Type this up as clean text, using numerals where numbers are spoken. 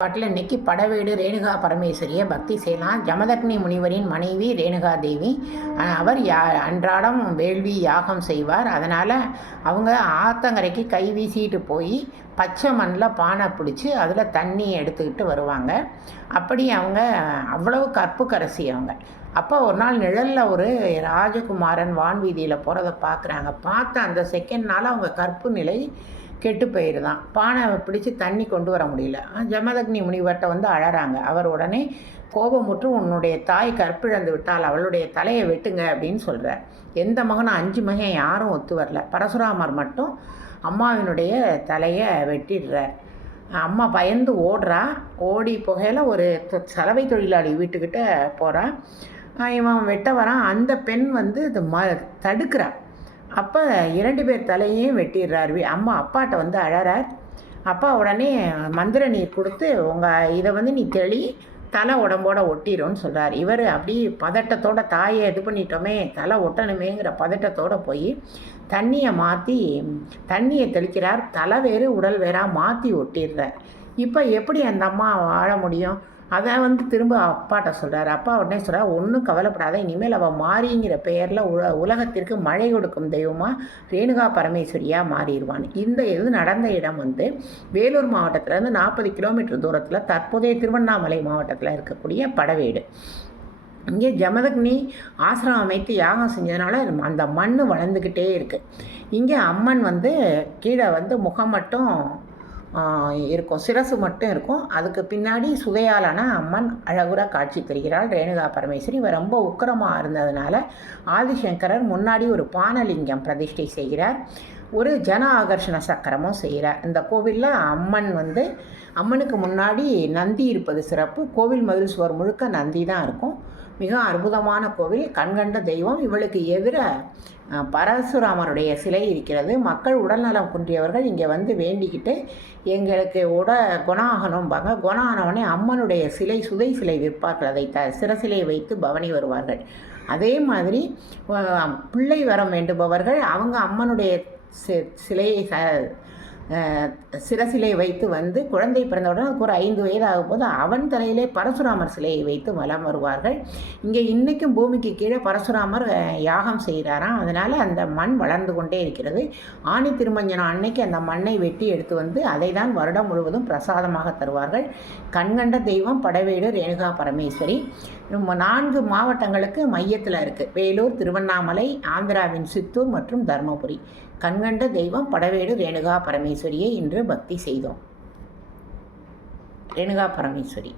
பாட்டில் இன்னைக்கு படவேடு ரேணுகா பரமேஸ்வரியை பக்தி செய்யலாம். ஜமதக்னி முனிவரின் மனைவி ரேணுகா தேவி. அவர் அன்றாடம் வேள்வி யாகம் செய்வார். அதனால் அவங்க ஆத்தங்கரைக்கு கை வீசிட்டு போய் பச்சை மண்ணில் பானை பிடிச்சி அதில் தண்ணி எடுத்துக்கிட்டு வருவாங்க. அப்படி அவங்க அவ்வளவு கற்புக்கரசி அவங்க. அப்போ ஒரு நாள் நிழலில் ஒரு ராஜகுமாரன் வான்வீதியில் போகிறத பார்க்குறாங்க. பார்த்த அந்த செகண்ட்னால் அவங்க கற்பு நிலை கெட்டு போயிடுதான். பானை பிடிச்சி தண்ணி கொண்டு வர முடியல. ஜமதக்னி முனிவர்கிட்ட வந்து அழறாங்க. அவர் உடனே கோபமுற்று, உன்னுடைய தாய் கற்பிழந்து விட்டால் அவளுடைய தலையை வெட்டுங்க அப்படின்னு சொல்கிறார். எந்த மகனும் 5 மகன் யாரும் ஒத்து வரல. பரசுராமர் மட்டும் அம்மாவினுடைய தலையை வெட்டிடுறார். அம்மா பயந்து ஓடுறா. ஓடி புகையில் ஒரு சலவை தொழிலாளி வீட்டுக்கிட்ட போகிறா. இவன் வெட்ட வரான். அந்த பெண் வந்து இது தடுக்கிறா. அப்போ 2 பேர் தலையையும் வெட்டிடுறார். அம்மா அப்பாட்ட வந்து அழறார். அப்பா உடனே மந்திர நீர் கொடுத்து இதை வந்து நீ தெளி, தலை உடம்போட ஒட்டிடும்னு சொல்கிறார். இவர் அப்படி பதட்டத்தோட தாயை இது பண்ணிட்டோமே, தலை ஒட்டணுமேங்கிற பதட்டத்தோடு போய் தண்ணியை தெளிக்கிறார். தலை வேறு உடல் வேறாக மாற்றி ஒட்டிடுறார். இப்போ எப்படி அந்த அம்மா வாழ முடியும்? அதை வந்து திரும்ப அப்பாட்ட சொல்கிறார். அப்பா உடனே சொல்கிறார், ஒன்றும் கவலைப்படாத, இனிமேல் அவள் மாரிங்கிற பெயரில் உலகத்திற்கு மழை கொடுக்கும் தெய்வமாக ரேணுகா பரமேஸ்வரியாக மாறிடுவான். இது நடந்த இடம் வந்து வேலூர் மாவட்டத்திலேருந்து 40 கிலோமீட்டர் தூரத்தில் தற்போதைய திருவண்ணாமலை மாவட்டத்தில் இருக்கக்கூடிய படவேடு. இங்கே ஜமதக்னி ஆசிரமம் அமைத்து யாகம் செஞ்சதுனால அந்த மண் வளர்ந்துக்கிட்டே இருக்குது. இங்கே அம்மன் வந்து கீழே வந்து முகம் மட்டும் இருக்கும், சிரசு மட்டும் இருக்கும். அதுக்கு பின்னாடி சுதையாலான அம்மன் அழகுற காட்சி தருகிறாள் ரேணுகா பரமேஸ்வரி. இவர் ரொம்ப உக்கிரமாக இருந்ததுனால ஆதிசங்கரர் முன்னாடி ஒரு பானலிங்கம் பிரதிஷ்டை செய்கிறார். ஒரு ஜன ஆகர்ஷண சக்கரமும் செய்கிறார். இந்த கோவிலில் அம்மனுக்கு முன்னாடி நந்தி இருப்பது சிறப்பு. கோவில் மதில் சுவர் முழுக்க நந்தி தான் இருக்கும். மிக அற்புதமான கோவில். கண்கண்ட தெய்வம். இவளுக்கு எதிர பரசுராமருடைய சிலை இருக்கிறது. மக்கள் உடல்நலம் குன்றியவர்கள் இங்கே வந்து வேண்டிக்கிட்டு எங்களுக்கு குணம் ஆகணும்பாங்க. குணம் ஆனவனே அம்மனுடைய சுதை சிலை விற்பார்கள். அதை சிரசிலையை வைத்து பவனி வருவார்கள். அதே மாதிரி பிள்ளை வரம் வேண்டுபவர்கள் அவங்க அம்மனுடைய சிலையை சிரசிலை வைத்து வந்து குழந்தை பிறந்தவுடன் அதுக்கு ஒரு 5 வயது ஆகும்போது அவன் தலையிலே பரசுராமர் சிலையை வைத்து வலம் வருவார்கள். இங்கே இன்றைக்கும் பூமிக்கு கீழே பரசுராமர் யாகம் செய்கிறாராம். அதனால் அந்த மண் வளர்ந்து கொண்டே இருக்கிறது. ஆணி திருமஞ்சனம் அன்னைக்கு அந்த மண்ணை வெட்டி எடுத்து வந்து அதை தான் வருடம் முழுவதும் பிரசாதமாக தருவார்கள். கண்கண்ட தெய்வம் படவேடு ரேணுகா பரமேஸ்வரி. 4 மாவட்டங்களுக்கு மையத்தில் இருக்குது. வேலூர், திருவண்ணாமலை, ஆந்திராவின் சித்தூர் மற்றும் தர்மபுரி. கண்கண்ட தெய்வம் படவேடு ரேணுகா பரமேஸ்வரியை இன்று பக்தி செய்தோம். ரேணுகா பரமேஸ்வரி.